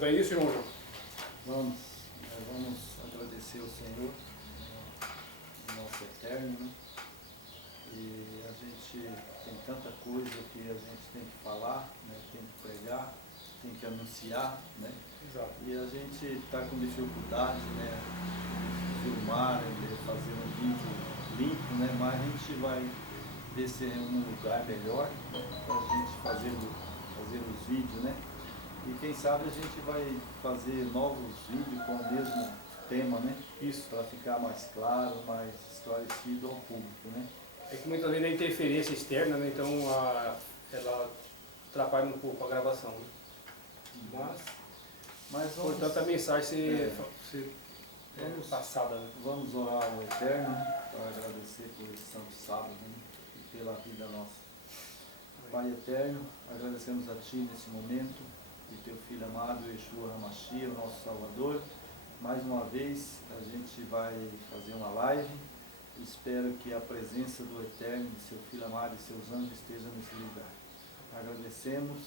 dar início, irmão João? Vamos agradecer ao Senhor, nosso eterno, né? E a gente tem tanta coisa que a gente tem que falar, né? Tem que pregar, tem que anunciar, né? Exato. E a gente está com dificuldade, né? De filmar, de fazer um vídeo limpo, né? Mas a gente vai ver se é um lugar melhor para a gente fazer os vídeos, né? E quem sabe a gente vai fazer novos vídeos com o mesmo tema, né? Isso. Para ficar mais claro, mais esclarecido ao público, né? É que muitas vezes a interferência externa, né? Então ela atrapalha um pouco a gravação, né? Mas vamos, portanto a mensagem ser passada, né? Vamos orar ao Eterno para agradecer por esse santo sábado, né? E pela vida nossa. Pai Eterno, agradecemos a Ti nesse momento e Teu Filho amado, Yeshua HaMashiach, o nosso Salvador. Mais uma vez a gente vai fazer uma live. Espero que a presença do Eterno, de Seu Filho amado e Seus anjos esteja nesse lugar. Agradecemos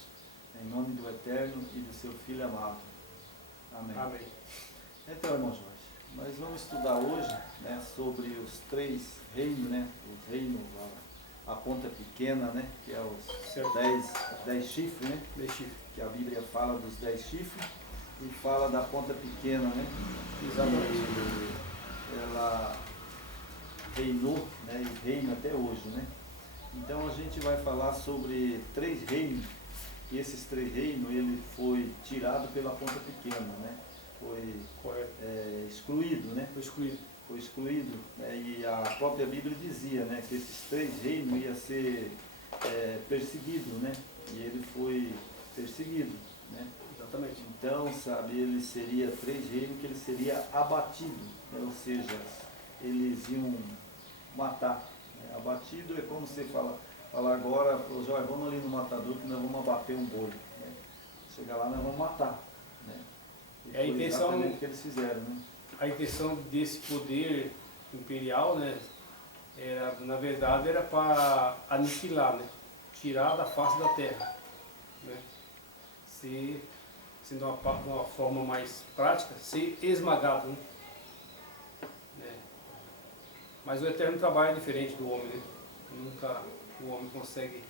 em nome do Eterno e do Seu Filho amado. Amém. Amém. Então, irmão Jorge, nós vamos estudar hoje, né, sobre os 3 reinos, né? Os reinos, a ponta pequena, né? Que é os 10 chifres, né? 10 chifres. Que a Bíblia fala dos 10 chifres e fala da ponta pequena, né? Exatamente. E ela reinou, né? E reina até hoje, né? Então a gente vai falar sobre 3 reinos. E esses 3 reinos, ele foi tirado pela ponta pequena, né? Foi excluído, né? Foi excluído, né? E a própria Bíblia dizia, né, que esses 3 reinos iam ser perseguidos, né? E ele foi perseguido, né? Exatamente. Então, sabe, ele seria 3 reinos que ele seria abatido, né? Ou seja, eles iam matar, né? Abatido é como você fala agora, Jorge, vamos ali no matador que nós vamos abater um boi, né? Chegar lá nós vamos matar, né? E a foi intenção, exatamente o que eles fizeram, né? A intenção desse poder imperial, né, na verdade era para aniquilar, né? Tirar da face da terra, né? Sendo de uma forma mais prática, ser esmagado, né? Mas o Eterno trabalha diferente do homem, né? Nunca o homem consegue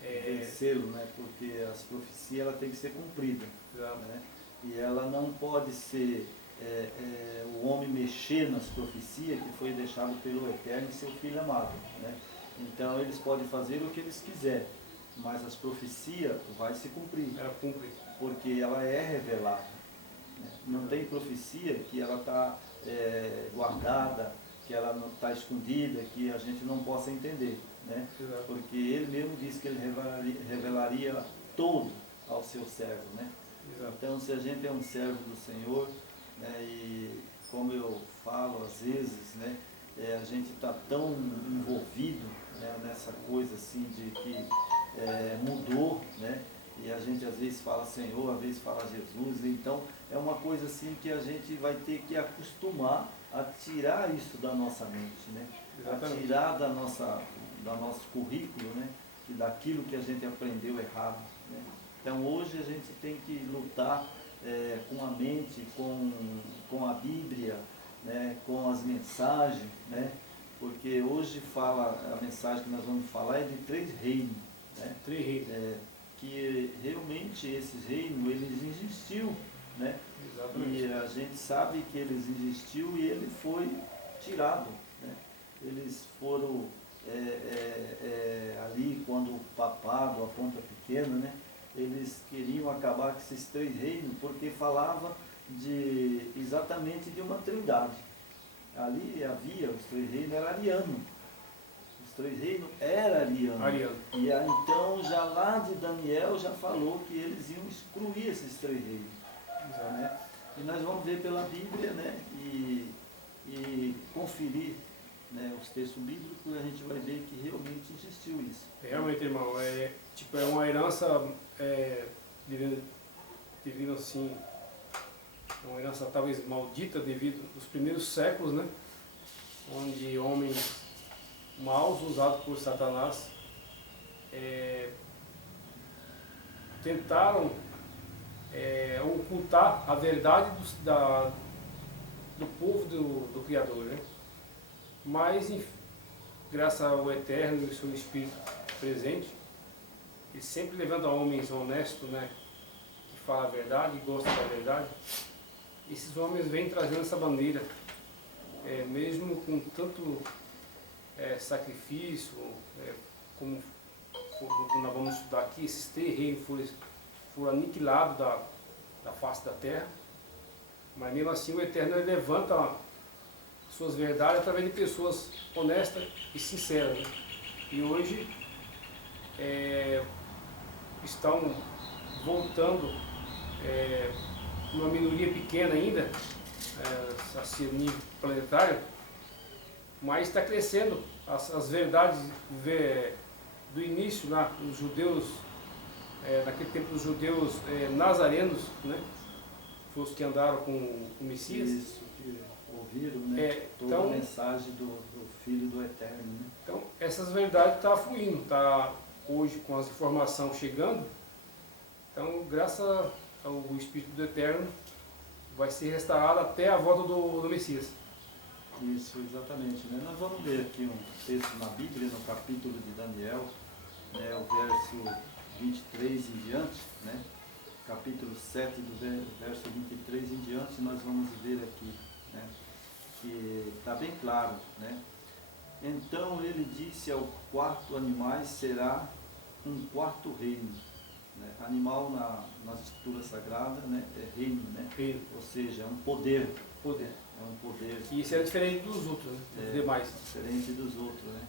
vencê-lo, né? Porque as profecias ela tem que ser cumprida, né? E ela não pode ser o homem mexer nas profecias que foi deixado pelo Eterno e seu Filho amado, né? Então eles podem fazer o que eles quiserem, mas as profecias vai se cumprir. Ela cumpre. Porque ela é revelada, né? Não tem profecia que ela está guardada, que ela não está escondida, que a gente não possa entender, né? Exato. Porque ele mesmo disse que ele revelaria todo ao seu servo, né? Exato. Então, se a gente é um servo do Senhor, né, e como eu falo às vezes, né, a gente está tão envolvido, né, nessa coisa assim de que mudou, né? E a gente às vezes fala Senhor, às vezes fala Jesus, então é uma coisa assim que a gente vai ter que acostumar a tirar isso da nossa mente, né? Exatamente. A tirar do nosso currículo, né? Que daquilo que a gente aprendeu errado, né? Então hoje a gente tem que lutar com a mente, com a Bíblia, né? Com as mensagens, né? Porque hoje a mensagem que nós vamos falar é de 3 reinos, né? 3 reinos. Que realmente esses reinos, eles existiu, né? Exatamente. E a gente sabe que eles existiu e ele foi tirado, né? Eles foram ali quando o papado, a ponta pequena, né? Eles queriam acabar com esses 3 reinos porque falava exatamente de uma trindade. Ali havia, os 3 reinos eram arianos. Os 3 reinos eram arianos. E então já lá de Daniel já falou que eles iam excluir esses 3 reinos. Né? E nós vamos ver pela Bíblia, né? E conferir, né, os textos bíblicos, a gente vai ver que realmente existiu isso. Realmente, irmão, é uma herança devido assim, uma herança talvez maldita devido aos primeiros séculos, né? Onde homens maus usados por Satanás tentaram ocultar a verdade do povo do Criador, né? Mas, graças ao Eterno e ao seu Espírito presente, ele sempre levanta homens honestos, né? Que falam a verdade e gostam da verdade. Esses homens vêm trazendo essa bandeira, mesmo com tanto sacrifício, como nós vamos estudar aqui, esses 3 reinos foram aniquilados da face da terra, mas mesmo assim o Eterno ele levanta suas verdades através de pessoas honestas e sinceras, né? E hoje estão voltando uma minoria pequena ainda, assim, a nível planetário, mas está crescendo as verdades do início, lá, os judeus, naquele tempo os judeus nazarenos, né, foram os que andaram com o Messias. Isso, que ouviram, né, toda então, a mensagem do Filho do Eterno. Né? Então, essas verdades estão fluindo, está hoje com as informações chegando, então, graças ao Espírito do Eterno, vai ser restaurado até a volta do Messias. Isso, exatamente. Né? Nós vamos ler aqui um texto na Bíblia, no capítulo de Daniel, né, o verso 23 em diante, né? Capítulo 7, do verso 23 em diante, nós vamos ver aqui, né? Que está bem claro. Né? Então ele disse ao 4º animal, será um 4º reino. Né? Animal nas escrituras sagradas, né? É reino, né? Reino. Ou seja, é um poder. Poder. É um poder. E isso é diferente dos outros, né? Dos demais. Diferente dos outros, né?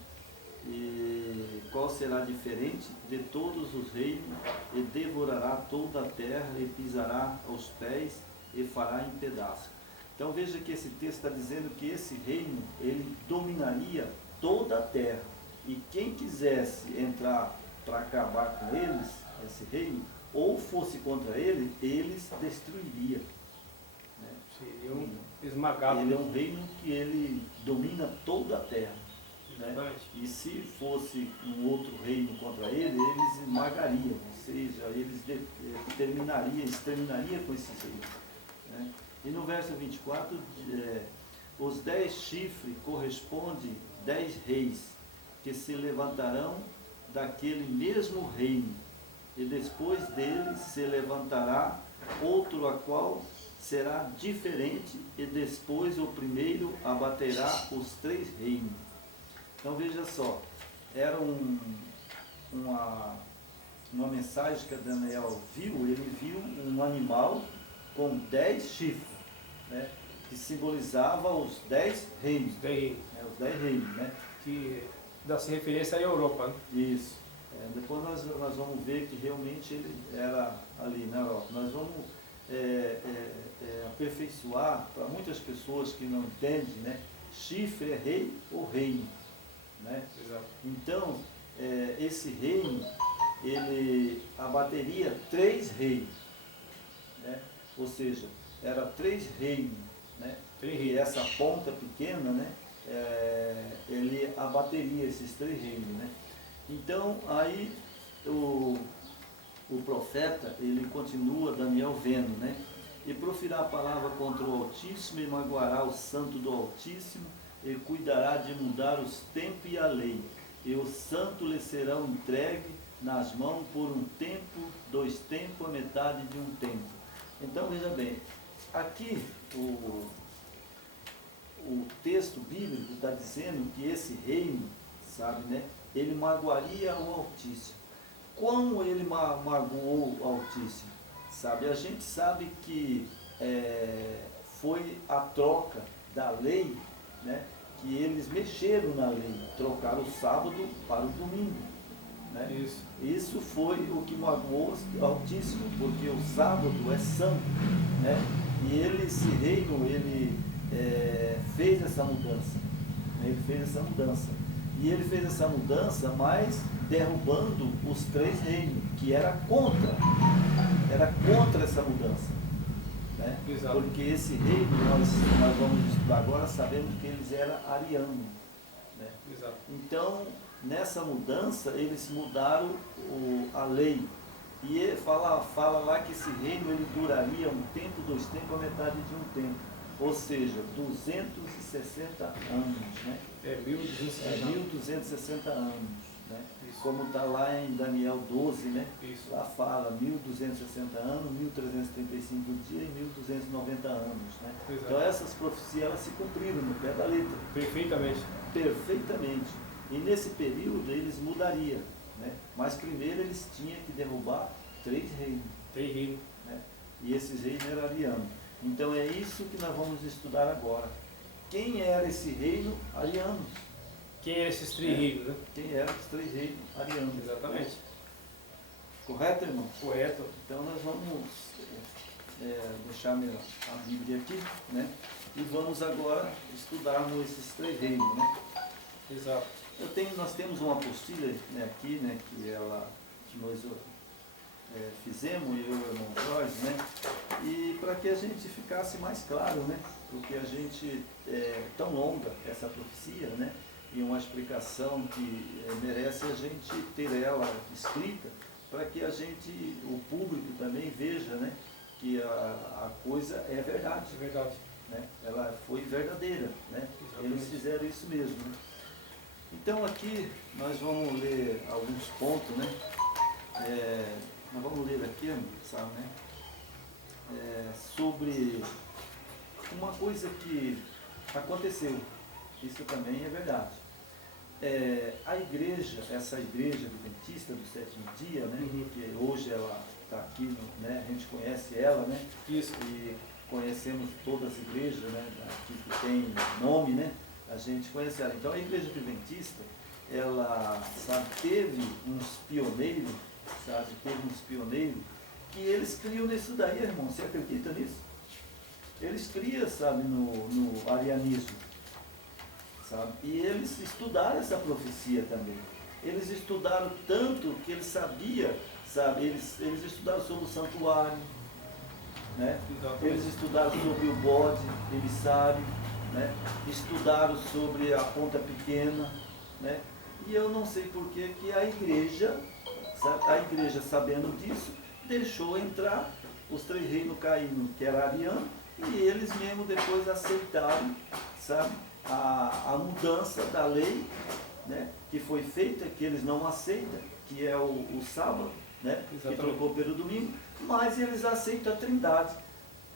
E qual será diferente de todos os reinos, e devorará toda a terra, e pisará aos pés, e fará em pedaços. Então veja que esse texto está dizendo que esse reino, ele dominaria toda a terra. E quem quisesse entrar para acabar com eles, esse reino, ou fosse contra ele, eles destruiria. Né? Seriam esmagados. Ele é um reino que ele domina toda a terra. Né? Exatamente. E se fosse um outro reino contra ele, eles esmagariam, ou seja, eles exterminariam com esses reinos. Né? E no verso 24, os 10 chifres correspondem 10 reis, que se levantarão daquele mesmo reino, e depois dele se levantará outro, a qual será diferente, e depois o primeiro abaterá os 3 reinos. Então veja só, era uma mensagem que Daniel viu. Ele viu um animal com 10 chifres, né, que simbolizava os 10 reinos. Os 10 reinos. Os 10 reinos, né? Que dá-se referência à Europa. Né? Isso. Depois nós vamos ver que realmente ele era ali na Europa. Nós vamos aperfeiçoar para muitas pessoas que não entendem, né? Chifre é rei ou reino. Né? Exato. Então, esse reino, ele abateria 3 reis. Né? Ou seja, era 3 reinos. Né? E essa ponta pequena, né? Ele abateria esses 3 reinos. Né? Então, aí o profeta, ele continua, Daniel vendo, né? E proferirá a palavra contra o Altíssimo, e magoará o santo do Altíssimo, e cuidará de mudar os tempos e a lei, e os santos lhe serão entregues nas mãos por um tempo, 2 tempos, a metade de um tempo. Então veja bem, aqui o texto bíblico está dizendo que esse reino, sabe, né, ele magoaria o Altíssimo. Como ele magoou o Altíssimo? Sabe, a gente sabe que foi a troca da lei, né, que eles mexeram na lei, trocaram o sábado para o domingo. Né? Isso foi o que magoou o Altíssimo, porque o sábado é santo. Né? E esse reino, ele fez essa mudança. Né? Ele fez essa mudança. E ele fez essa mudança, mas derrubando os 3 reinos, que era contra essa mudança. Né? Porque esse reino, nós vamos estudar agora, sabemos que eles eram arianos. Né? Então, nessa mudança, eles mudaram a lei. E ele fala lá que esse reino ele duraria um tempo, 2 tempos, a metade de um tempo. Ou seja, 260 anos, né? É, 1260 1260 anos, né? Isso. Como está lá em Daniel 12, né? Isso. Lá fala 1260 anos, 1335 dias e 1290 anos, né? Exato. Então essas profecias elas se cumpriram no pé da letra. Perfeitamente. Perfeitamente. E nesse período eles mudariam, né? Mas primeiro eles tinham que derrubar 3 reinos. Terrível. Né? E esses reinos eram arianos. Então é isso que nós vamos estudar agora. Quem era esse reino ariano? Quem eram esses 3 reinos, né? Quem eram os 3 reinos arianos? Exatamente. Correto, irmão? Correto. Então nós vamos deixar a Bíblia aqui, né? E vamos agora estudarmos esses 3 reinos, né? Exato. Nós temos uma apostila, né, aqui, né, que nós fizemos, eu e o irmão Jorge, né? E para que a gente ficasse mais claro, né? Porque a gente é tão longa essa profecia, né? E uma explicação que merece a gente ter ela escrita para que o público também veja, né? Que a coisa é verdade. É verdade. Né? Ela foi verdadeira, né? Eles fizeram isso mesmo, né? Então aqui nós vamos ler alguns pontos, né? Nós vamos ler aqui, sabe, né? Sobre uma coisa que aconteceu. Isso também é verdade. A igreja, essa igreja adventista do 7º dia, né? Que hoje ela está aqui, né? A gente conhece ela, né? Isso. E conhecemos todas as igrejas, né? Aqui que tem nome, né? A gente conhece ela. Então a igreja adventista, ela, sabe, teve uns pioneiros, que eles criam nisso daí, irmão. Você acredita nisso? Eles criam, sabe, no arianismo, sabe? E eles estudaram essa profecia também. Eles estudaram tanto que eles sabiam, sabe? Eles estudaram sobre o santuário, né? Eles estudaram sobre o bode emissário, né? Estudaram sobre a ponta pequena, né? E eu não sei por que a igreja, sabendo disso, deixou entrar os 3 reinos caídos, que era ariano, e eles mesmo depois aceitaram, sabe, a mudança da lei, né, que foi feita, que eles não aceitam, que é o sábado, né, que trocou pelo domingo, mas eles aceitam a Trindade.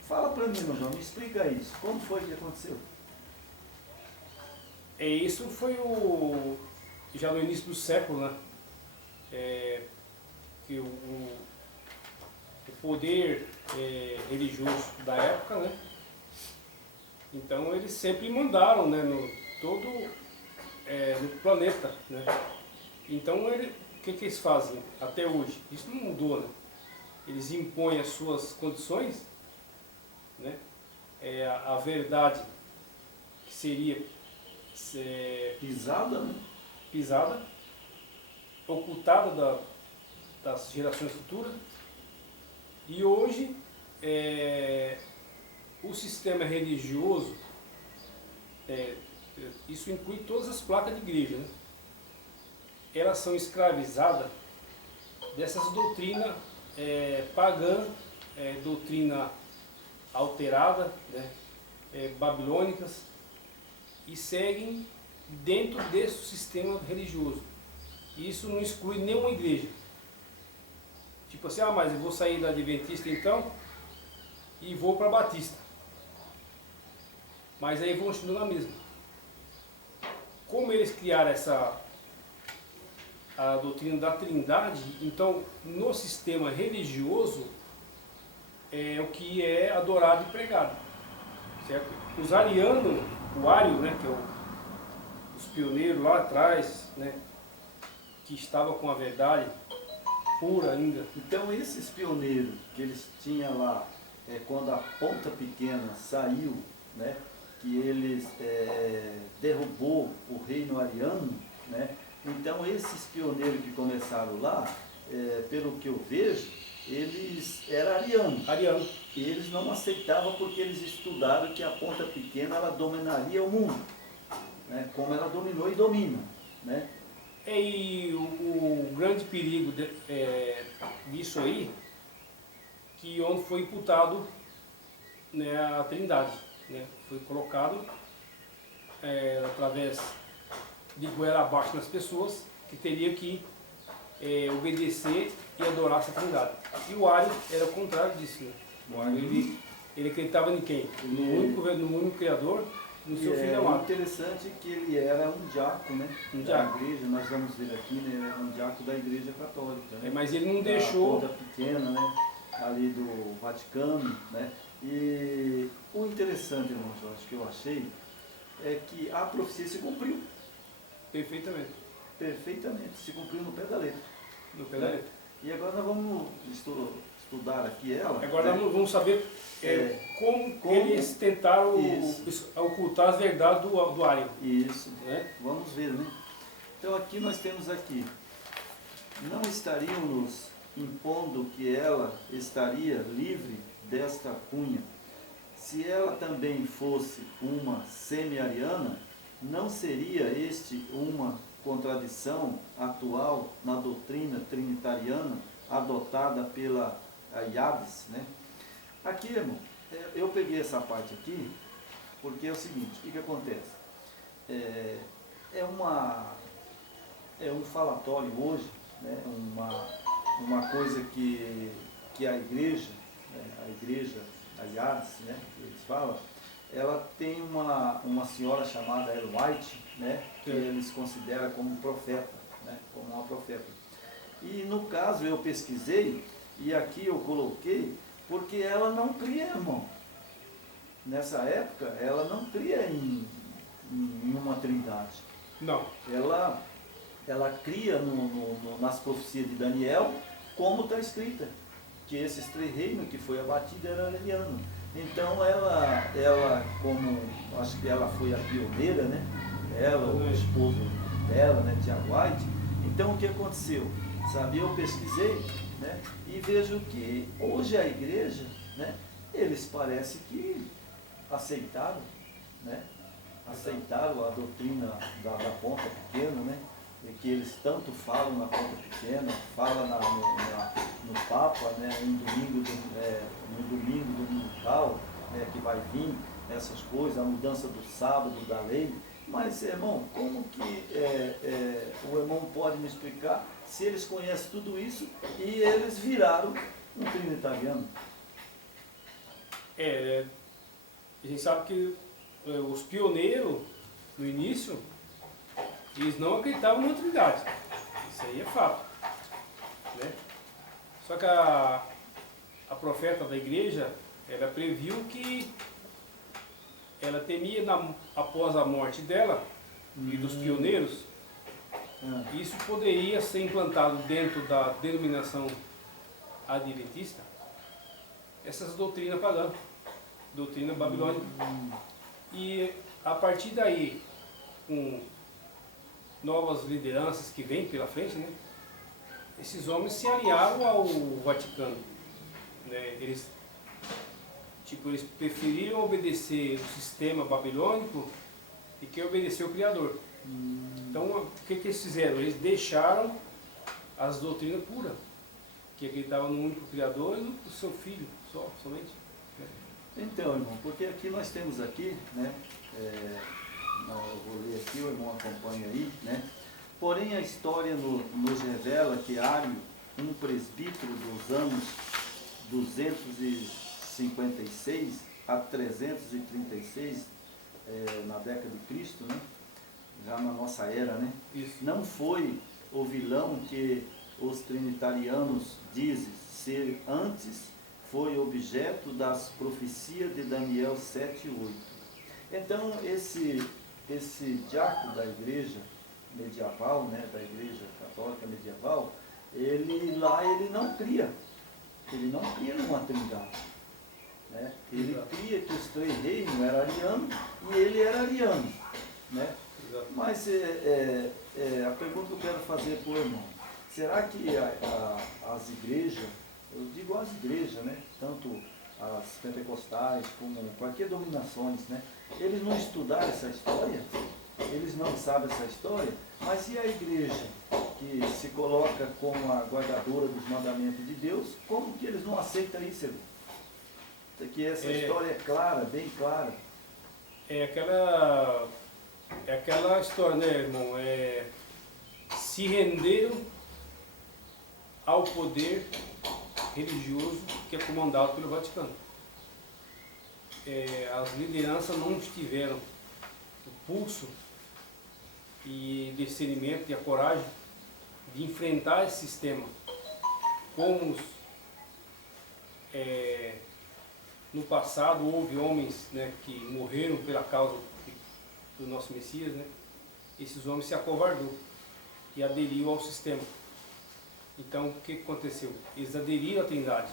Fala para mim, meu João, me explica isso. Como foi que aconteceu? Isso foi já no início do século, né? Que o poder religioso da época, né? Então eles sempre mandaram, né, no planeta, né? Então o que eles fazem até hoje? Isso não mudou, né? Eles impõem as suas condições, né? A verdade que seria pisada, ocultada das gerações futuras. E hoje o sistema religioso, isso inclui todas as placas de igreja, né? Elas são escravizadas dessas doutrinas pagã, doutrina alterada, né? Babilônicas, e seguem dentro desse sistema religioso. Isso não exclui nenhuma igreja. Tipo assim, mas eu vou sair da Adventista então e vou para a Batista. Mas aí vão continuar na mesma. Como eles criaram a doutrina da Trindade, então no sistema religioso é o que é adorado e pregado. Certo? Os arianos, o Ário, né, que é os pioneiros lá atrás, né, que estava com a verdade pura ainda. Então esses pioneiros que eles tinham lá, quando a ponta pequena saiu, né, que eles derrubou o reino ariano, né, então esses pioneiros que começaram lá, pelo que eu vejo, eles eram arianos. E eles não aceitavam porque eles estudaram que a ponta pequena ela dominaria o mundo, né, como ela dominou e domina, né? E o grande perigo disso aí, que onde foi imputado, né, a Trindade, né, foi colocado através de goela abaixo nas pessoas que teria que obedecer e adorar essa Trindade. E o Ario era o contrário disso, né? O Ario, ele acreditava em quem? No único Criador, no seu Filho amado. É interessante que ele era um diácono, né? Da igreja, nós vamos ver aqui, né? Ele era um diácono da Igreja Católica, né? Mas ele não deixou... Da pequena, né? Ali do Vaticano, né? E o interessante, irmão Jorge, que eu achei, é que a profecia se cumpriu. Perfeitamente. Perfeitamente, se cumpriu no pé da letra. No pé da letra. E agora nós vamos estudar aqui ela. Agora nós vamos saber como eles tentaram ocultar as verdades do Ario. Isso, vamos ver, né? Então aqui nós temos aqui, não estariam nos impondo que ela estaria livre desta cunha. Se ela também fosse uma semi-ariana, não seria este uma contradição atual na doutrina trinitariana adotada pela Iades, né? Aqui, irmão, eu peguei essa parte aqui porque é o seguinte, o que acontece? É um falatório hoje, né? Uma coisa que a igreja, a Iades, né? Que eles falam, ela tem uma senhora chamada Ellen White, né? Que eles consideram como profeta, né? Como uma profeta. E no caso eu pesquisei, e aqui eu coloquei, porque ela não cria, irmão. Nessa época, ela não cria em uma trindade. Não. Ela cria nas profecias de Daniel, como está escrita, que esses 3 reinos que foi abatido eram arianos. Então ela como, acho que ela foi a pioneira, né? Ela, o esposo dela, né? Tiago White. Então o que aconteceu? Sabe, eu pesquisei, né? E vejo que hoje a igreja, né? Eles parecem que aceitaram, né? Aceitaram a doutrina da ponta pequena, né? Que eles tanto falam na ponta pequena, falam no Papa, né? No domingo dominical, né? Que vai vir essas coisas, a mudança do sábado, da lei. Mas, irmão, como que o irmão pode me explicar se eles conhecem tudo isso e eles viraram um trinitariano? A gente sabe que os pioneiros, no início, eles não acreditavam na Trindade. Isso aí é fato. Né? Só que a profeta da igreja, ela previu que ela temia, após a morte dela e dos pioneiros, isso poderia ser implantado dentro da denominação adventista, essas doutrinas pagãs, doutrina babilônica. E a partir daí, com novas lideranças que vêm pela frente, né, esses homens se alinharam ao Vaticano. Né, eles preferiram obedecer o sistema babilônico e que obedecer o Criador. Então, o que eles fizeram? Eles deixaram as doutrinas puras, que acreditavam no único Criador e no seu Filho, somente. Então, irmão, porque aqui nós temos aqui, né, eu vou ler aqui, o irmão acompanha aí, né, porém a história nos revela que Ario, um presbítero dos anos 256 a 336, na década de Cristo, né, já na nossa era, né, não foi o vilão que os trinitarianos dizem ser antes, foi objeto das profecias de Daniel 7 e 8. Então, esse diácono da igreja medieval, né, da igreja católica medieval, ele não cria numa trindade. Né? Ele cria que os 3 reinos eram arianos e ele era ariano. Né? Mas a pergunta que eu quero fazer para o irmão, será que as igrejas, eu digo as igrejas, né? Tanto as pentecostais como qualquer dominações, né? Eles não estudaram essa história? eles não sabem essa história, mas e a igreja que se coloca como a guardadora dos mandamentos de Deus, como que eles não aceitam isso, irmão? Que essa história é clara, bem clara. É aquela história, né, irmão? Se renderam ao poder religioso que é comandado pelo Vaticano. As lideranças não tiveram o pulso e discernimento e a coragem de enfrentar esse sistema. Como no passado houve homens, né, que morreram pela causa do nosso Messias, né? Esses homens se acovardou e aderiu ao sistema. Então, o que aconteceu? Eles aderiram à Trindade,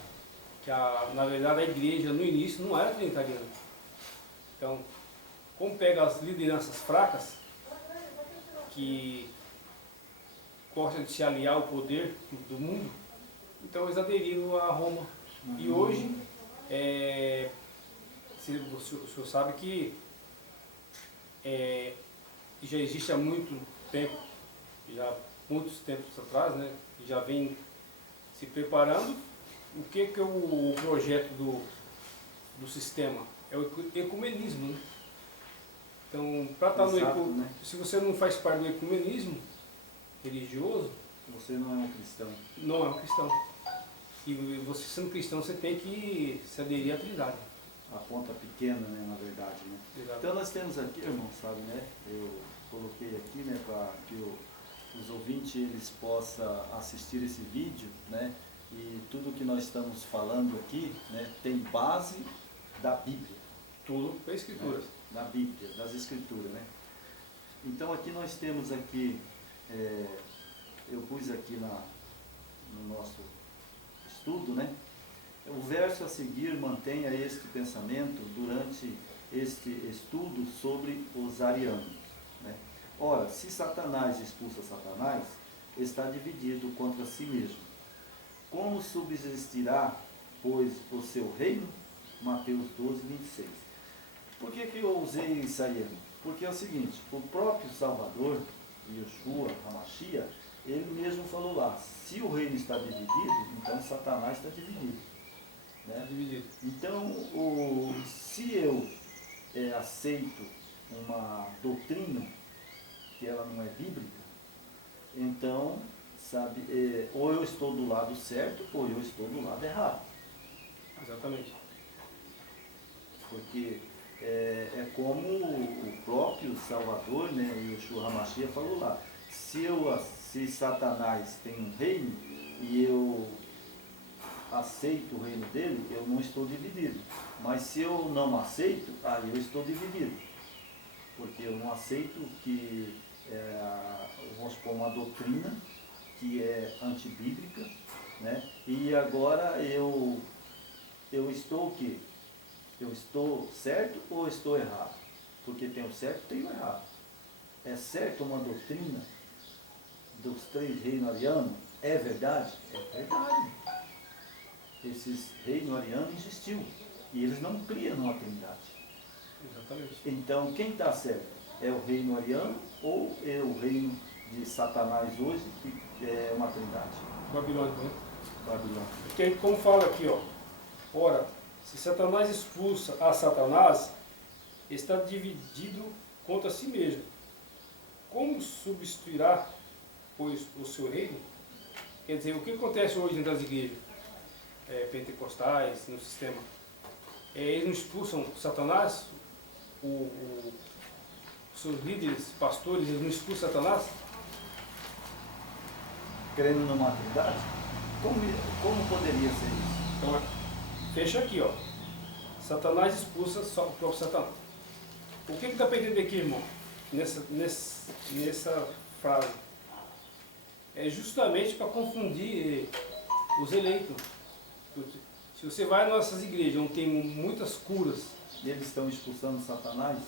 que na verdade a igreja no início não era trinitariana. Então, como pega as lideranças fracas, que gostam de se aliar ao poder do mundo, então eles aderiram a Roma. E hoje, o senhor sabe que já existe há muito tempo, já muitos tempos atrás, né, já vem se preparando. O que é o projeto do sistema? É o ecumenismo, né? Então, para estar né? se você não faz parte do ecumenismo religioso, você não é um cristão. Não é um cristão. E você sendo cristão, você tem que se aderir à Trindade. A ponta pequena, né, na verdade, né? Exato. Então nós temos aqui, irmão, sabe, né? Eu coloquei aqui, né, para que os ouvintes eles possam assistir esse vídeo, né? E tudo que nós estamos falando aqui, né, tem base da Bíblia. Tudo é Escritura. Né? Da Bíblia, das Escrituras, né? Então aqui nós temos aqui, eu pus aqui no nosso estudo, né? O verso a seguir mantenha este pensamento durante este estudo sobre os arianos, né? Ora, se Satanás expulsa Satanás, está dividido contra si mesmo. Como subsistirá, pois, o seu reino? Mateus 12, 26. Por que eu usei isso aí? Porque é o seguinte, o próprio Salvador, Yeshua, HaMashiach, ele mesmo falou lá, se o reino está dividido, então Satanás está dividido. Né? Dividido. Então, se eu aceito uma doutrina que ela não é bíblica, então, sabe, ou eu estou do lado certo, ou eu estou do lado errado. Exatamente. Porque é como o próprio Salvador, né, Yeshua HaMashiach falou lá, se Satanás tem um reino e eu aceito o reino dele, eu não estou dividido. Mas se eu não aceito, aí eu estou dividido. Porque eu não aceito que, vamos supor, uma doutrina que é antibíblica, né? E agora eu estou o quê? Eu estou certo ou estou errado? Porque tem o certo e tem o errado. É certo uma doutrina dos 3 reinos arianos? É verdade? É verdade. Esses reinos arianos existiu e eles não criam uma trindade. Exatamente. Então, quem está certo? É o reino ariano ou é o reino de Satanás hoje, que é uma trindade? Babilônia, né? Babilônia. Porque como fala aqui, ó, ora, se Satanás expulsa a Satanás, está dividido contra si mesmo. Como substituirá, pois, o seu reino? Quer dizer, o que acontece hoje dentro das igrejas pentecostais, no sistema? Eles não expulsam Satanás? Os seus líderes, pastores, eles não expulsam Satanás? Crendo numa trindade? Como poderia ser isso? Então, fecha aqui, ó. Satanás expulsa só o próprio Satanás. O que está perdendo aqui, irmão? Nessa frase. É justamente para confundir os eleitos. Se você vai nas nossas igrejas, onde tem muitas curas, E eles estão expulsando Satanás?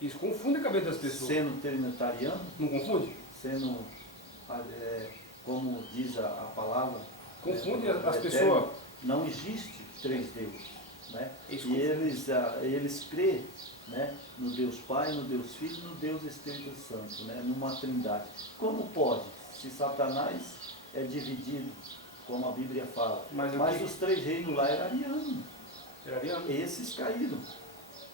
isso confunde a cabeça das pessoas. Sendo trinitariano? Não confunde? Sendo, como diz a palavra, Confunde o as Eterno, pessoas. não existe 3 deuses. né? Isso. E eles crêem, né, no Deus Pai, no Deus Filho, no Deus Espírito Santo, né, numa trindade. Como pode, se Satanás é dividido, como a Bíblia fala? Mas os três reinos lá eram arianos. Era ariano. Esses caíram.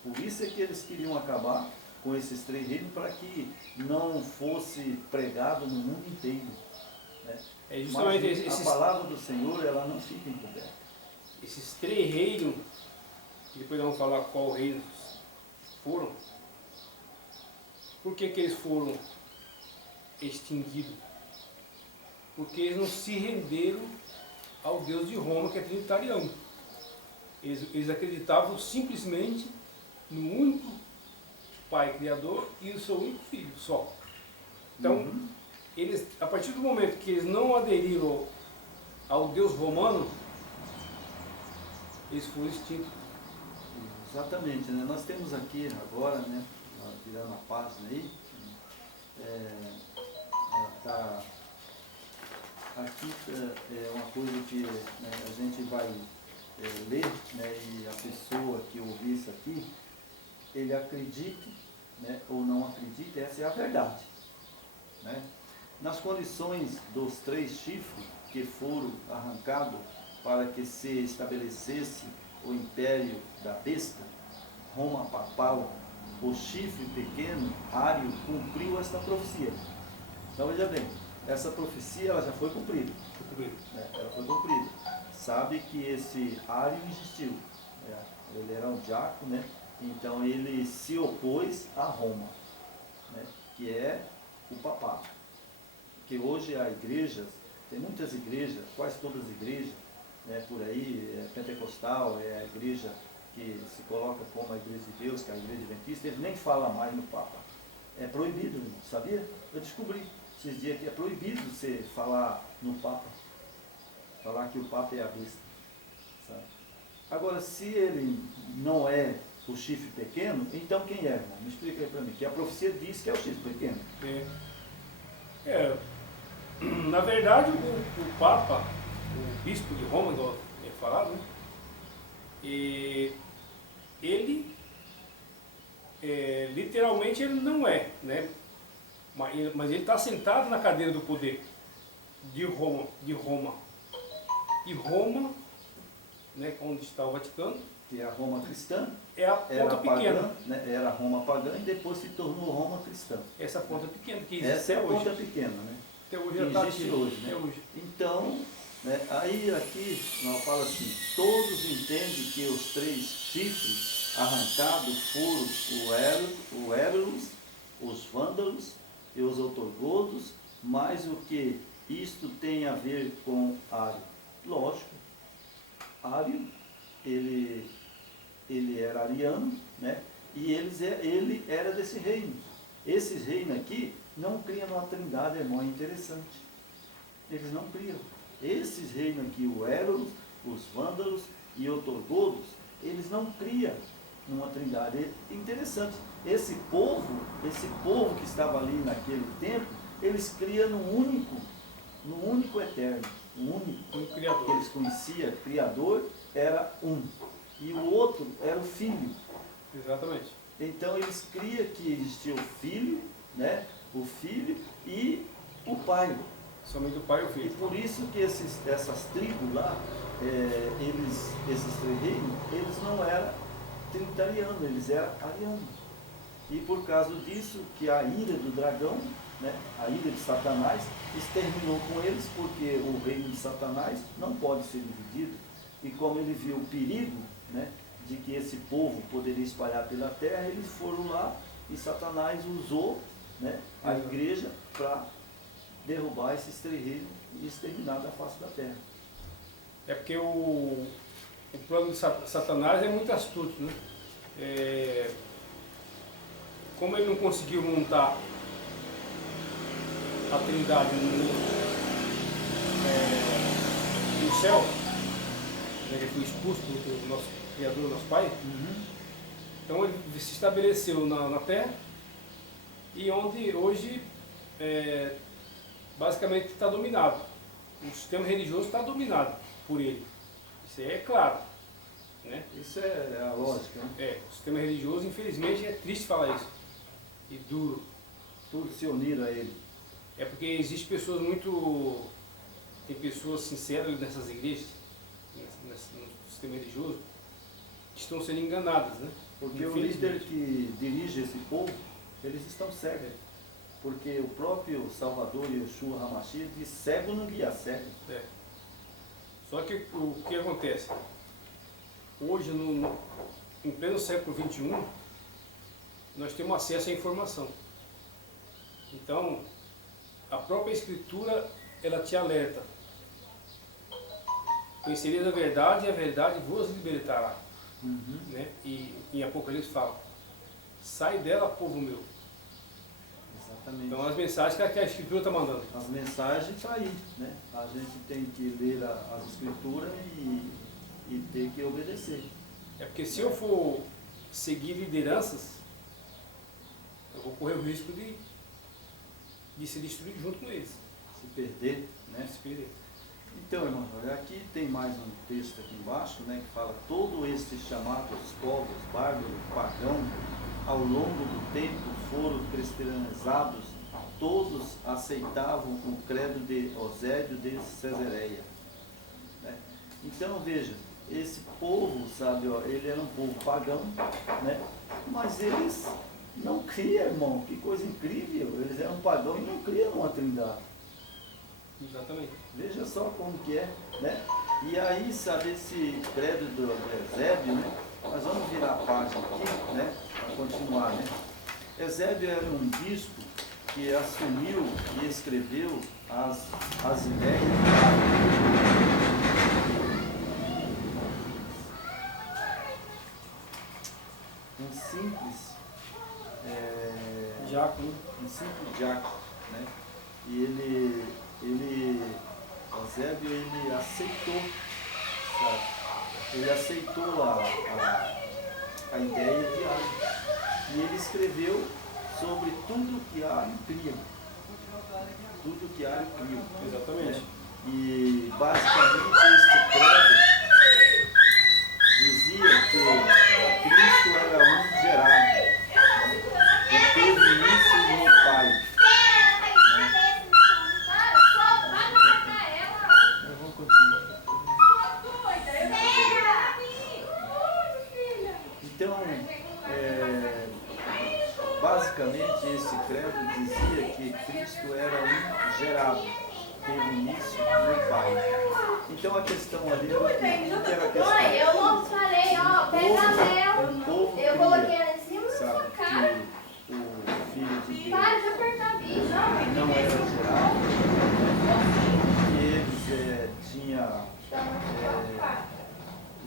Por isso é que eles queriam acabar com esses três reinos, para que não fosse pregado no mundo inteiro, né? É justamente Mas esses, a palavra do Senhor, ela não fica encoberta. esses três reinos, que depois nós vamos falar qual reino foram. Por que eles foram extinguidos? Porque eles não se renderam ao Deus de Roma, que é trinitariano. Eles acreditavam simplesmente no único Pai Criador e no seu único Filho, só. Então, eles, a partir do momento que eles não aderiram ao Deus romano, eles foram extintos. Exatamente, né? Nós temos aqui agora, né, virando a página aí, tá, aqui é uma coisa que, né, a gente vai ler, né, e a pessoa que ouvir isso aqui, ele acredite, né, ou não acredite, essa é a verdade, né? Nas condições dos três chifres que foram arrancados para que se estabelecesse o império da besta, Roma papal, o chifre pequeno, Ário, cumpriu esta profecia. Então veja bem, essa profecia ela já foi cumprida. Né? Ela foi cumprida. Sabe que esse Ário existiu. Né? Ele era um diácono, né? Então ele se opôs a Roma, né? Que é o papado. Que hoje a igreja, tem muitas igrejas, quase todas as igrejas, né, por aí, pentecostal, é a igreja que se coloca como a igreja de Deus, que é a igreja adventista, eles nem falam mais no Papa. É proibido, irmão, sabia? Eu descobri esses dias que é proibido você falar no Papa, falar que o Papa é a besta, sabe? Agora, se ele não é o chifre pequeno, então quem é, irmão? Me explica aí para mim, que a profecia diz que é o chifre pequeno. Na verdade, o Papa, o bispo de Roma, igual é falado, né? E ele, literalmente, ele não é, né? Mas ele está sentado na cadeira do poder de Roma. E Roma, né, onde está o Vaticano, que é a Roma cristã, é a ponta pequena. Pagã, né? Era a Roma pagã e depois se tornou Roma cristã. Essa ponta pequena que existe essa é a hoje. ponta pequena, né? Até hoje que está existe hoje, né? hoje. Então, né, aí aqui nós fala assim, todos entendem que os três chifres arrancados foram o Ébulos, os Vândalos e os Otorgodos, mas o que isto tem a ver com Ário? Lógico, Ário, ele era ariano, né? E ele era desse reino. Esses reinos aqui não criam uma trindade, irmão, é interessante. Eles não criam. Esses reinos aqui, o Ébulos, os Vândalos e os Otorgodos, eles não criam numa trindade. É interessante. Esse povo que estava ali naquele tempo, eles criam no único eterno, o único Criador. que eles conheciam, Criador, era um. E o outro era o Filho. Exatamente. Então eles criam que existia o Filho, né? O Filho e o Pai. Somente o Pai e o Filho. E por isso que essas tribos lá, esses três reinos, eles não eram trinitarianos, eles eram arianos. E por causa disso, que a ira do dragão, né, a ira de Satanás, exterminou com eles, porque o reino de Satanás não pode ser dividido. E como ele viu o perigo, né, de que esse povo poderia espalhar pela terra, eles foram lá e Satanás usou, né, a igreja para derrubar esses três reinos e exterminar da face da terra. É porque o plano de Satanás é muito astuto, né? Como ele não conseguiu montar a Trindade no céu, né, ele foi expulso pelo nosso Criador, nosso Pai, então ele se estabeleceu na terra, e onde hoje basicamente está dominado. O sistema religioso está dominado por ele. Isso é claro. né? Isso é a lógica, né? É, o sistema religioso, infelizmente, é triste falar isso. E duro. Tudo se unir a ele. É porque existe pessoas muito... Tem pessoas sinceras nessas igrejas, no sistema religioso, que estão sendo enganadas, né? Porque o líder que dirige esse povo, eles estão cegos. Porque o próprio Salvador Yeshua HaMashiach diz: cego não guia cego. É. Só que o que acontece? Hoje, em pleno século XXI, nós temos acesso à informação. Então, a própria Escritura, ela te alerta. Conhecereis a verdade e a verdade vos libertará. Né? E em Apocalipse fala: sai dela, povo meu. Exatamente. Então, as mensagens que a Escritura está mandando. As mensagens estão aí, né? A gente tem que ler as Escrituras e ter que obedecer. É porque se eu for seguir lideranças, eu vou correr o risco de ser destruído junto com eles. Se perder, né? Se perder. Então, irmãos, olha, aqui tem mais um texto aqui embaixo, né, que fala: todos estes chamados povos bárbaros, pagãos, ao longo do tempo foram cristianizados, todos aceitavam o credo de Eusébio de Cesareia. Né? Então, veja, esse povo, sabe, ó, ele era um povo pagão, né, mas eles não criam, irmão, que coisa incrível, eles eram pagãos e não criam uma trindade. Exatamente. Veja só como que é, né? E aí, sabe, esse credo do Eusébio, né? Nós vamos virar a página aqui, né? Para continuar, né? Eusébio era um bispo que assumiu e escreveu as ideias um simples Diácono. um simples diácono, né? E Eusébio, ele aceitou, sabe? Ele aceitou a ideia de Ario. E ele escreveu sobre tudo que Ario cria. Tudo que Ario cria. Exatamente. Né? E basicamente esse credo dizia que Cristo era um gerado, que teve início no Pai. Vamos continuar. Então, basicamente esse credo dizia que Cristo era um gerado, teve início no Pai. Então a questão ali era o que era a questão? Mãe, eu mostrarei, ó, pega anel. O povo Eu coloquei cria, ela em cima da sua sabe, cara. que o Filho de Deus Para de apertar bicho. não era gerado, que eles tinham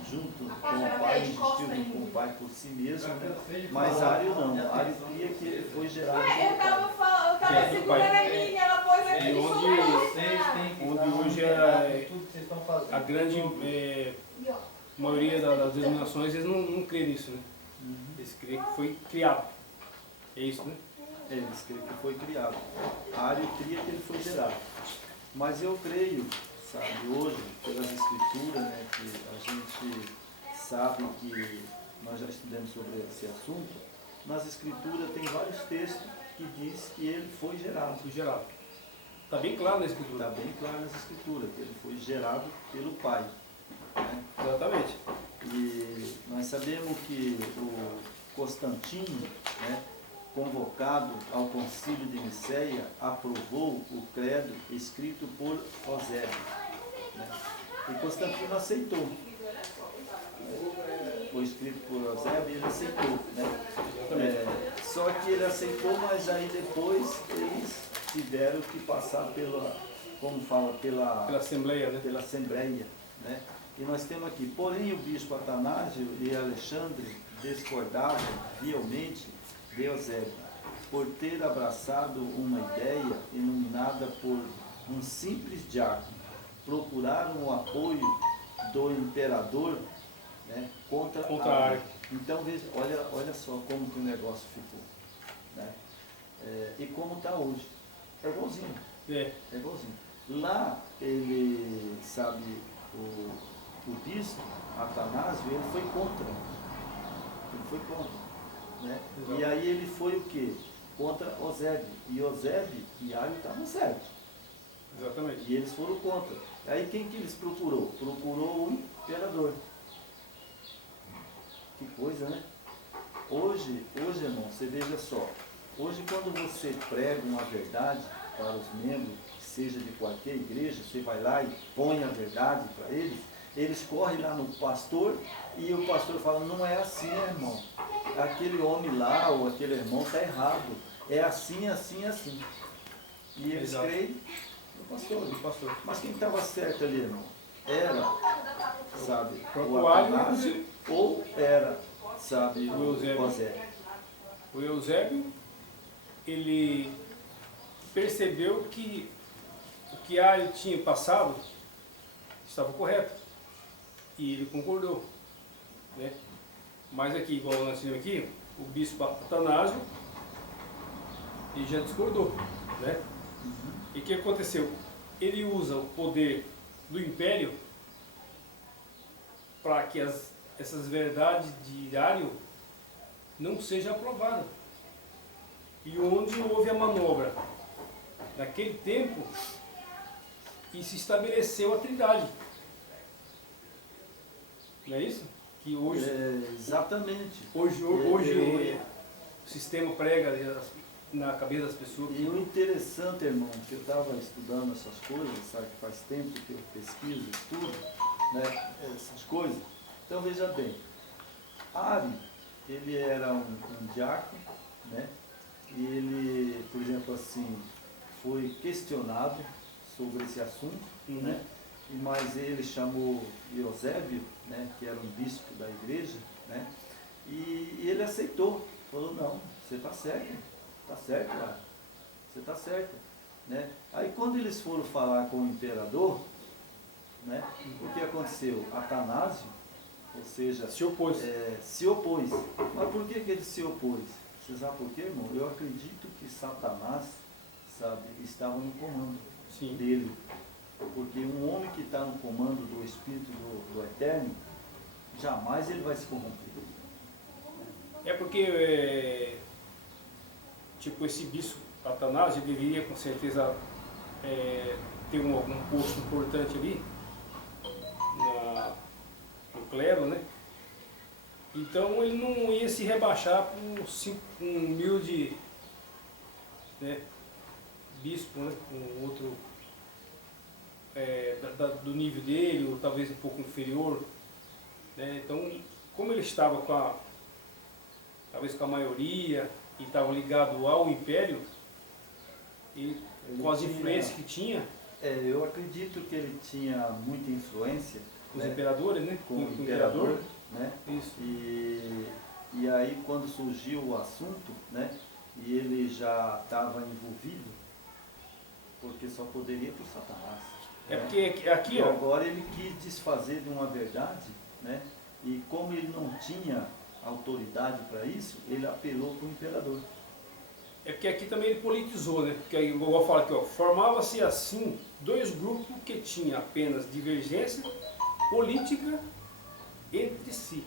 junto com o Pai, existiu com o Pai por si mesmo, né? Mas Ario não, Ario cria que ele foi gerado Eu pelo Pai. tava segurando a minha, ela pôs aqui E onde hoje a grande maioria das denominações, eles não creem nisso, né? Eles creem que foi criado. É isso, né? Eles creem que foi criado. Ario cria que ele foi gerado. Mas eu creio, sabe, hoje, pelas escrituras, né, que a gente sabe que nós já estudamos sobre esse assunto, nas escrituras tem vários textos que diz que ele foi gerado. Foi gerado. Está bem claro na escritura. Está bem claro nas escrituras, que ele foi gerado pelo Pai. Né? Exatamente. E nós sabemos que o Constantino, né, convocado ao concílio de Nicéia, aprovou o credo escrito por Eusébio. Né? E Constantino aceitou. Foi escrito por Eusébio e ele aceitou. Né? Só que ele aceitou, mas aí depois eles tiveram que passar pela Assembleia, né? Pela Assembleia. Né? E nós temos aqui: porém o bispo Atanásio e Alexandre discordavam viamente de Eusébio, por ter abraçado uma ideia iluminada por um simples diácono. Procuraram o apoio do imperador, né, contra Ario. Então veja, olha só como que o negócio ficou. Né? E como está hoje. É igualzinho. É igualzinho. Lá ele, sabe, o bispo, Atanásio, ele foi contra. Ele foi contra. Né? E aí ele foi o quê? Contra Eusébio. E Eusébio e Ario estavam certos. Exatamente. E eles foram contra. Aí quem que eles procurou? Procurou o imperador. Que coisa, né? Hoje, irmão, você veja só. Hoje, quando você prega uma verdade para os membros, seja de qualquer igreja, você vai lá e põe a verdade para eles, eles correm lá no pastor e o pastor fala, não é assim, irmão. Aquele homem lá ou aquele irmão está errado. É assim, assim, assim. E eles Exato. creem no pastor. Do pastor. Mas quem estava certo ali, irmão? Era, sabe, o Ario Atanásio ou era, sabe, o o Eusébio. Eusébio? O Eusébio, ele percebeu que o que Ario tinha passado estava correto. E ele concordou. Né? Mas aqui, igual nós temos aqui, o bispo Atanásio, ele já discordou. Né? E o que aconteceu? Ele usa o poder do império para que essas verdades de Ario não sejam aprovadas. E onde houve a manobra, naquele tempo, e se estabeleceu a Trindade. Não é isso? Que hoje, Exatamente. hoje o sistema prega na cabeça das pessoas. E o interessante, irmão, que eu estava estudando essas coisas, sabe, que faz tempo que eu pesquiso, estudo, né, essas coisas. Então veja bem, Ario, ele era um diácono, né, e ele, por exemplo assim, foi questionado sobre esse assunto, né, mas ele chamou Eusébio, né, que era um bispo da igreja, né, e ele aceitou, falou, não, você está certo, cara, você está certo. Né? Aí quando eles foram falar com o imperador, né, o que aconteceu? Atanásio, ou seja, Se opôs. se opôs. Mas por que ele se opôs? Você sabe por quê, irmão? Eu acredito que Satanás, sabe, estava no comando Sim. dele. Porque um homem que está no comando do Espírito do Eterno, jamais ele vai se corromper. É porque, tipo, esse bispo Atanásio deveria com certeza ter algum posto importante ali no clero, né? Então ele não ia se rebaixar por um humilde, né, bispo, né, um outro do nível dele, ou talvez um pouco inferior. Né? Então, como ele estava talvez com a maioria e estava ligado ao império, e com as influências que tinha, eu acredito que ele tinha muita influência com os imperadores, né? com o imperador, né? Isso. E aí quando surgiu o assunto, né? E ele já estava envolvido, porque só poderia por Satanás. É né? porque aqui, E ó, agora ele quis desfazer de uma verdade, né? E como ele não tinha autoridade para isso, ele apelou para o imperador. é porque aqui também ele politizou, né? Porque aí, igual eu falo aqui, ó, formava-se assim dois grupos que tinham apenas divergência política entre si.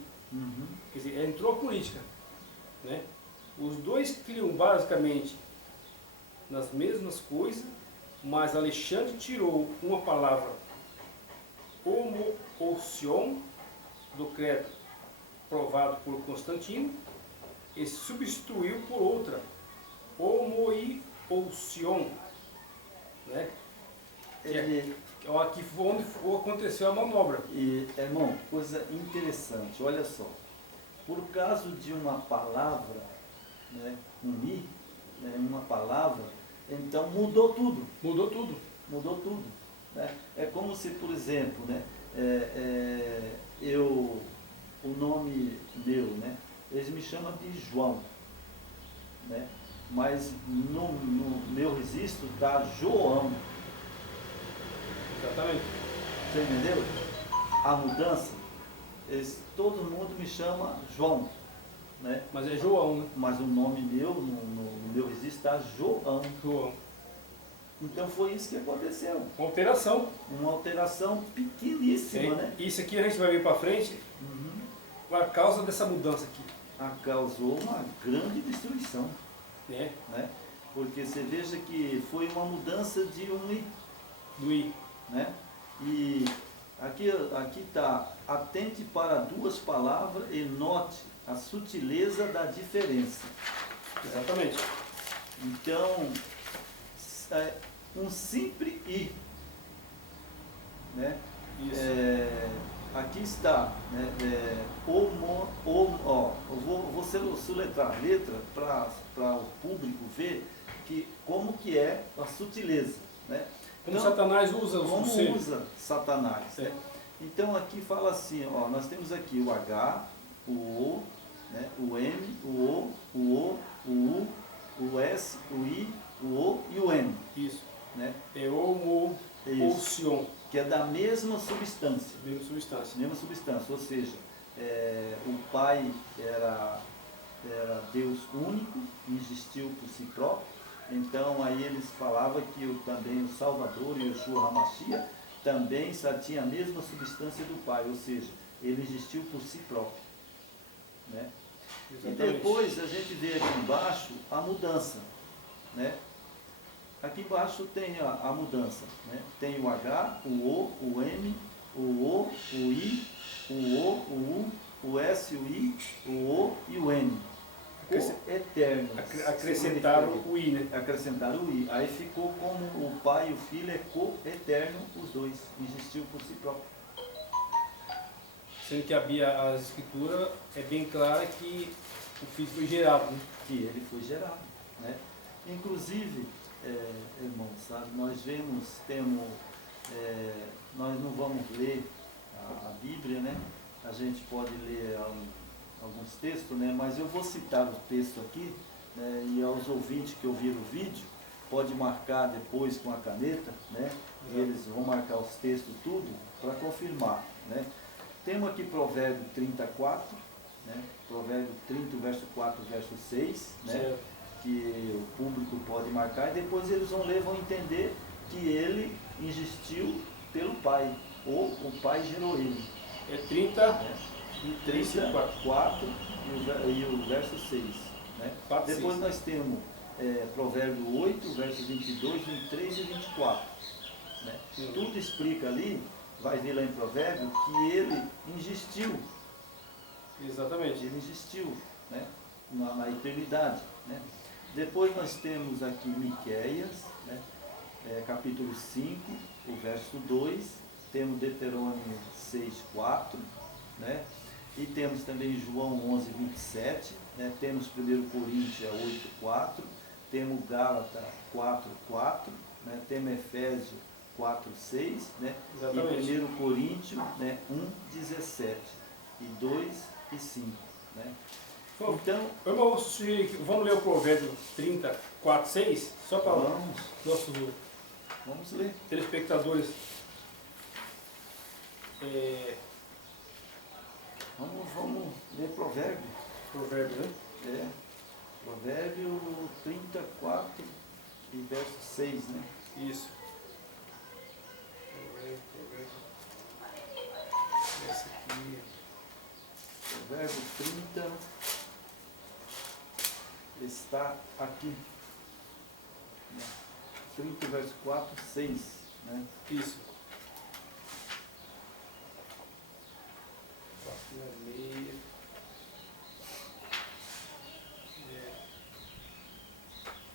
Quer dizer, entrou a política, né? Os dois criam basicamente nas mesmas coisas, mas Alexandre tirou uma palavra homoousion do credo provado por Constantino e substituiu por outra homoiousion, né? Aqui foi onde aconteceu a manobra. E, irmão, coisa interessante, olha só. Por causa de uma palavra, né, unir, né, uma palavra, então mudou tudo. Mudou tudo. Mudou tudo. Né? É como se, por exemplo, né, o nome meu, né, eles me chamam de João, né, mas no meu registro está João. Exatamente. Você entendeu? A mudança, todo mundo me chama João, né? Mas é João, né? Mas o nome meu, no meu registro, está João. João. Então foi isso que aconteceu. Uma alteração. Uma alteração pequeníssima, né? Isso aqui a gente vai ver para frente, a causa dessa mudança aqui. Causou uma grande destruição, Né? né? Porque você veja que foi uma mudança de um I, Do I. né? E aqui está, atente para duas palavras e note a sutileza da diferença. Exatamente. Então, um simples I, né? Isso. Aqui está, né? Eu vou soletrar a letra para o público ver como que é a sutileza, né? Como Satanás usa os Como conselhos. usa Satanás, né? Então aqui fala assim, ó, nós temos aqui o H, o O, né? O M, o O, o U, o S, o I, o O e o M. Isso. Né? É homo ou sion. Que é da mesma substância. Mesma substância. Mesma substância, ou seja, o Pai era Deus único, existiu por si próprio. Então aí eles falavam que também o Salvador, Yeshua HaMashiach, também só tinha a mesma substância do Pai, ou seja, ele existiu por si próprio. Né? E depois a gente vê aqui embaixo a mudança. Né? Aqui embaixo tem a mudança. Né? Tem o H, o O, o M, o O, o I, o O, o U, o S, o I, o O e o N. Co-eterno. Acrescentaram o I, né? Acrescentaram o I. Aí ficou como o Pai e o Filho é co-eterno, os dois. Existiu por si próprio. Sendo que as escrituras é bem clara que o Filho foi gerado, né? Que ele foi gerado. Né? Inclusive, irmãos, sabe, nós nós não vamos ler a Bíblia, né? A gente pode ler alguns textos, né? Mas eu vou citar o texto aqui, né? E aos ouvintes que ouviram o vídeo, pode marcar depois com a caneta, né? E eles vão marcar os textos tudo para confirmar, né? Temos aqui Provérbio 34, né? Provérbio 30, verso 4, verso 6, né? Que o público pode marcar, e depois eles vão entender que ele existiu pelo Pai, ou o Pai gerou ele. É 30, né? E 34 e o verso 6. Né? 4, depois 6. nós temos Provérbio 8, versos 22, 23 e 24. Né? Tudo explica ali, vai ver lá em Provérbio, que ele existiu. Exatamente. Ele existiu, né? na eternidade. Né? Depois nós temos aqui Miqueias, né? Capítulo 5, o verso 2, temos Deuteronômio 6, 4, né? E temos também João 11, 27, né? Temos 1 Coríntios 8, 4, temos Gálatas 4, 4, né? Temos Efésios 4, 6, né? E 1 Coríntios, né? 1, 17, e 2 e 5. Né? Então, vamos ler o Provérbio 30, 4, 6? Só para vamos ler. Telespectadores. Vamos ler Provérbio. Provérbio, né? Provérbio 34 e verso 6, né? Isso. Provérbio. Esse aqui. Provérbio 30 está aqui. 30, verso 4, 6. Né? Isso. 4,6.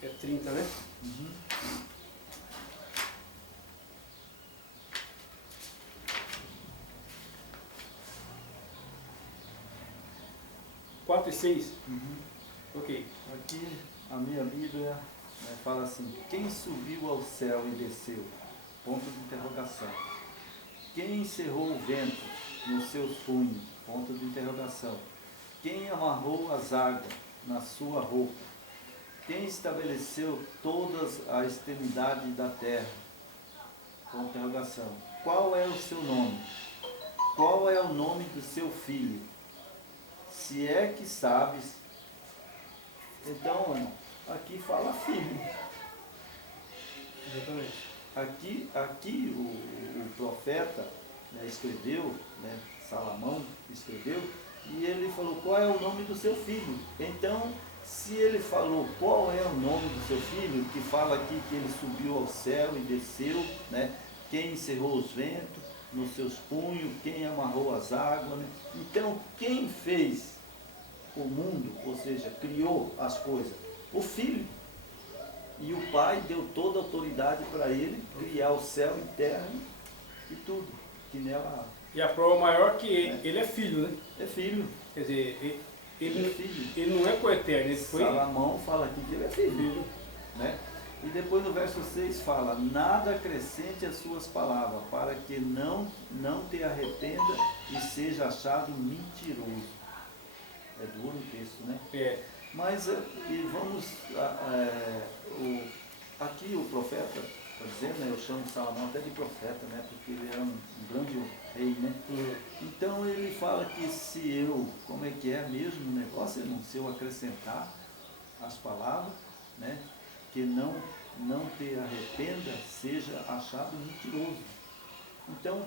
É 30, né? Uhum. Quatro e 6? Uhum. Ok. Aqui a minha Bíblia fala assim: quem subiu ao céu e desceu? Ponto de interrogação. Quem encerrou o vento nos seus punhos? Ponto de interrogação. Quem amarrou as águas na sua roupa? Quem estabeleceu todas as extremidades da terra? Ponto de interrogação. Qual é o seu nome? Qual é o nome do seu filho? Se é que sabes. Então, aqui fala filho. Exatamente. Aqui o profeta, né, escreveu, né, Salomão escreveu, e ele falou qual é o nome do seu filho. Então, se ele falou qual é o nome do seu filho, que fala aqui que ele subiu ao céu e desceu, né, quem encerrou os ventos nos seus punhos, quem amarrou as águas, né? Então, quem fez o mundo, ou seja, criou as coisas? O filho. E o pai deu toda a autoridade para ele criar o céu e terra e tudo que nela há. E a prova maior que ele é filho, né? É filho. Quer dizer, Ele é filho. ele não é coeterno, ele foi Salomão fala aqui que ele é filho. filho. Né? E depois no verso 6 fala, nada acrescente as suas palavras, para que não te arrependa e seja achado mentiroso. É duro o texto, né? É. Mas e vamos, aqui o profeta, está dizendo, né, eu chamo Salomão até de profeta, né, porque ele era um grande rei, né? Então ele fala que se eu, como é que é mesmo o negócio, irmão, se eu acrescentar as palavras, né, que não te arrependa, seja achado mentiroso. Então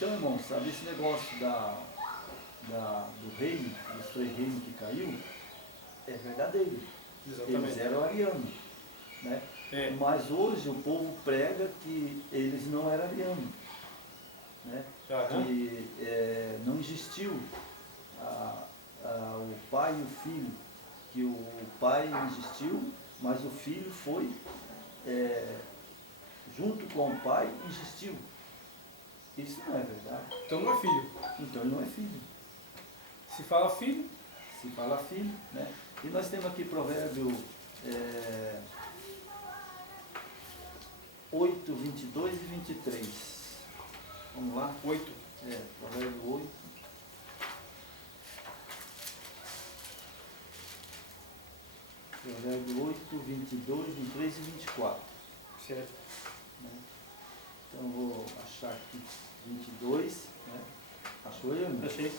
irmão, sabe, esse negócio do reino, do seu reino que caiu, é verdadeiro. Exatamente. Eles eram arianos, né? É. Mas hoje o povo prega que eles não eram arianos, né? Que não existiu o pai e o filho, que o pai existiu, mas o filho foi junto com o pai existiu. Isso não é verdade. Então não é filho. Então ele não é filho. Se fala filho, Se fala filho, né? E nós temos aqui provérbio 8, 22 e 23. Vamos lá? 8. Provérbio 8. Provérbio 8, 22, 23 e 24. Certo. Né? Então eu vou achar aqui 22. Né? Achou aí, meu? Achei.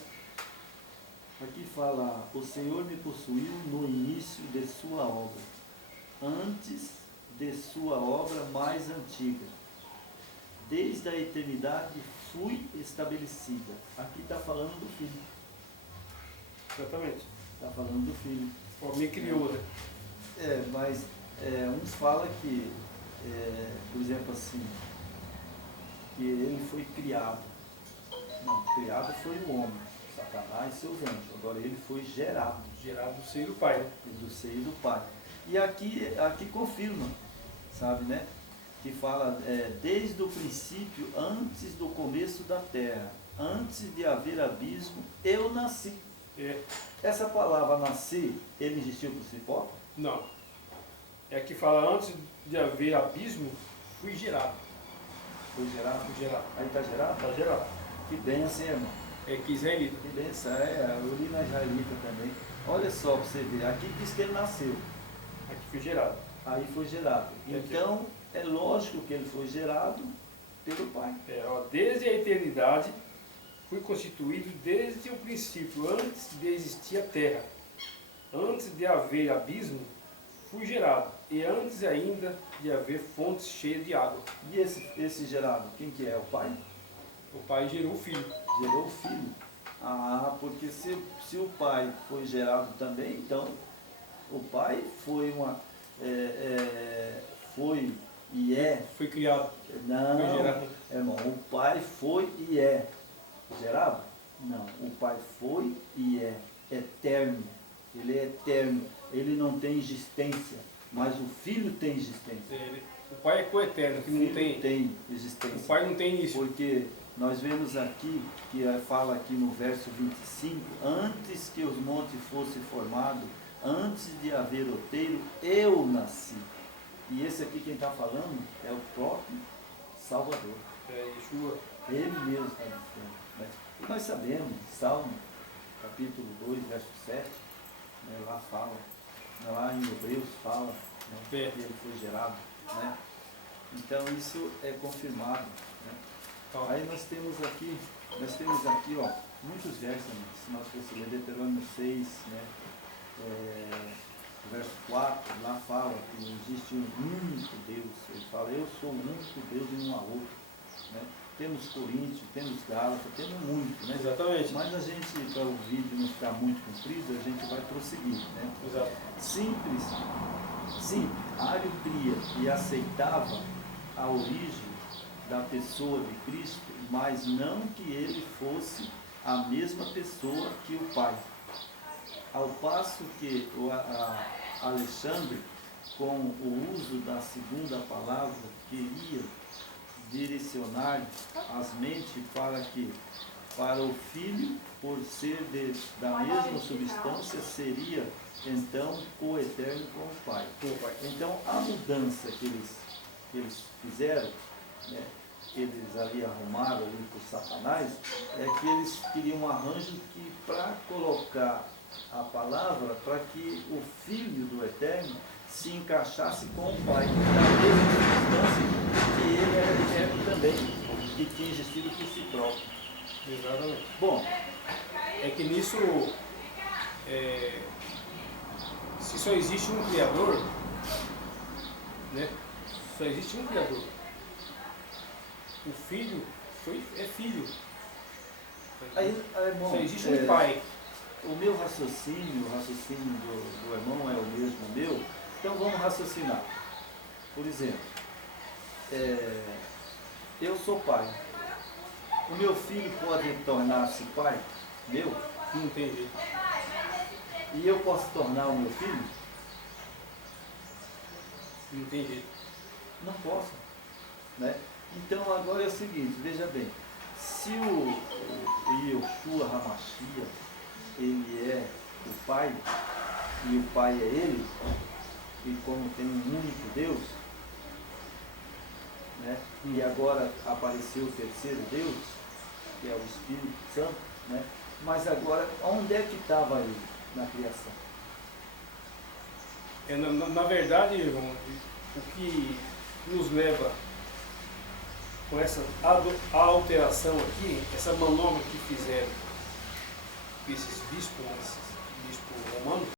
Aqui fala, o Senhor me possuiu no início de sua obra, antes de sua obra mais antiga. Desde a eternidade fui estabelecida. Aqui está falando do Filho. Exatamente. Está falando do Filho. O me criou, né? Mas uns falam que, por exemplo assim, que ele foi criado. Não, criado foi o homem. Satanás e seus anjos. Agora ele foi gerado. Gerado do seio do pai, né? Do seio do Pai. E aqui confirma, sabe, né? Que fala, desde o princípio, antes do começo da terra, antes de haver abismo, eu nasci. Essa palavra nascer, ele existiu por si próprio? Não. É que fala, antes de haver abismo, fui gerado. Foi gerado? Fui gerado. Aí está gerado? Está gerado. Que bênção, irmão. É que israelita. Que bênção, eu li na Israelita também. Olha só para você ver, aqui diz que ele nasceu. Aqui fui gerado. Aí foi gerado. Então, é lógico que ele foi gerado pelo Pai. Desde a eternidade, fui constituído desde o princípio, antes de existir a terra. Antes de haver abismo, fui gerado. E antes ainda de haver fontes cheias de água. E esse gerado, quem que é? O Pai? O pai gerou o filho. Gerou o filho. Porque se o pai foi gerado também, então o pai foi foi e é. Foi criado. Não, foi gerado. Irmão, o pai foi e é gerado? Não, o pai foi e é eterno. Ele é eterno. Ele não tem existência, mas o filho tem existência. O pai é coeterno, que não tem existência. O pai não tem início. Porque nós vemos aqui, que fala aqui no verso 25, antes que os montes fossem formados, antes de haver outeiro, eu nasci. E esse aqui quem está falando é o próprio Salvador. Yeshua. Ele mesmo está dizendo. Né? E nós sabemos, Salmo, capítulo 2, verso 7, né, lá fala, lá em Hebreus fala, né, que ele foi gerado. Né? Então isso é confirmado. Né? Aí nós temos aqui, muitos versos, né? Se nós fosse ler Deuteronômio 6, né? Verso 4, lá fala que existe um único Deus. Ele fala, eu sou o único Deus e não há outro. Né? Temos Coríntios, temos Gálatas, temos muito, né? Exatamente. Mas a gente, para o vídeo não ficar muito comprido, a gente vai prosseguir, né? Exato. Simples, sim, Ario cria e aceitava a origem da pessoa de Cristo, mas não que ele fosse a mesma pessoa que o Pai. Ao passo que Alexandre, com o uso da segunda palavra, queria direcionar as mentes para o Filho, por ser da mesma substância, seria então o Eterno com o Pai. Então a mudança que eles fizeram, né, que eles ali arrumaram ali por Satanás, é que eles queriam um arranjo que para colocar a palavra, para que o Filho do Eterno se encaixasse com o Pai, da mesma substância que ele era eterno também, que tinha existido por si próprio. Exatamente. Bom, É que nisso, se só existe um Criador, né? Só existe um Criador. O Filho é filho. aí, irmão, Só existe um Pai. o meu raciocínio, o raciocínio do irmão é o mesmo meu, então vamos raciocinar. Por exemplo, eu sou pai. O meu filho pode tornar-se pai meu? Não tem jeito. E eu posso tornar o meu filho? Não tem jeito. Não posso. Né? Então agora é o seguinte, veja bem, se o Yeshua Hamashia, ele é o Pai, e o Pai é ele, e como tem um único Deus, né? E agora apareceu o terceiro Deus, que é o Espírito Santo, né? Mas agora, onde é que estava ele na criação? Na verdade, irmão, o que nos leva com essa alteração aqui, essa manobra que fizeram esses bispos romanos,